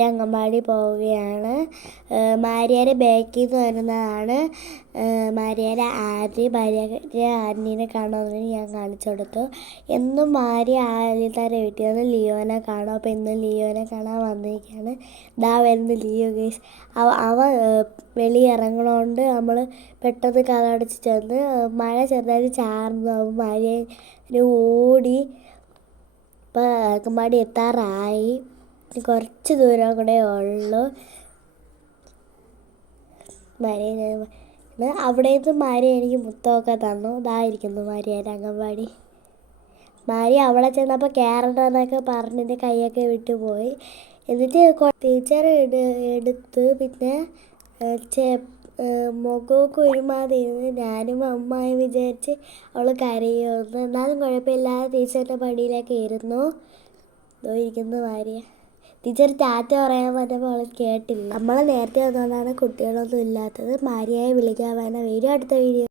മാര്യ അംഗൻവാടി പോവുകയാണ്. മാര്യയുടെ ബാക്കിൽ നിന്ന് വരുന്നതാണ് മാര്യയുടെ ആൻറ്റി. മാര്യയുടെ ആൻറ്റീനെ കാണുമെന്ന് ഞാൻ കാണിച്ചു കൊടുത്തു. എന്നും മാര്യ ആദ്യത്തെ വീട്ടിൽ നിന്ന് ലിയോനെ കാണും. അപ്പോൾ ഇന്ന് ലിയോനെ കാണാൻ വന്നിരിക്കുകയാണ്. ഇതാ വരുന്ന ലിയോ ഗൈസ്. അവ വെളിയിറങ്ങണോണ്ട് നമ്മൾ പെട്ടെന്ന് കതകടച്ച് ചെന്ന് മഴ ചെറുതായിട്ട് ചാർന്നു. മാര്യ ഓടി ഇപ്പം അംഗൻവാടി എത്താറായി. കുറച്ച് ദൂരം കൂടെ ഉള്ളു. അവിടെ നിന്ന് മാര്യ എനിക്ക് മുത്തമൊക്കെ തന്നു. ഇതായിരിക്കുന്നു മാര്യയുടെ അംഗൻവാടി. മാര്യ അവിടെ ചെന്നപ്പോൾ കയറണമെന്നൊക്കെ പറഞ്ഞിട്ട് കൈയൊക്കെ വിട്ടുപോയി. എന്നിട്ട് ടീച്ചർ എടുത്ത് പിന്നെ മുഖമൊക്കെ ഒരുമാതിരി ഞാനും അമ്മായി വിചാരിച്ച് അവൾ കരയുമെന്ന്. എന്നാലും കുഴപ്പമില്ലാതെ ടീച്ചറിൻ്റെ പടിയിലൊക്കെ ഇരുന്നു. ഇതോ ഇരിക്കുന്നു മാര്യ. ടീച്ചർ ടാറ്റ പറയാൻ പറഞ്ഞപ്പോൾ അവൾ കേട്ടില്ല. നമ്മൾ നേരത്തെ വന്നുകൊണ്ടാണ് കുട്ടികളൊന്നും ഇല്ലാത്തത്. മാര്യയെ വിളിക്കാൻ വേണം. വരും അടുത്ത വീഡിയോ.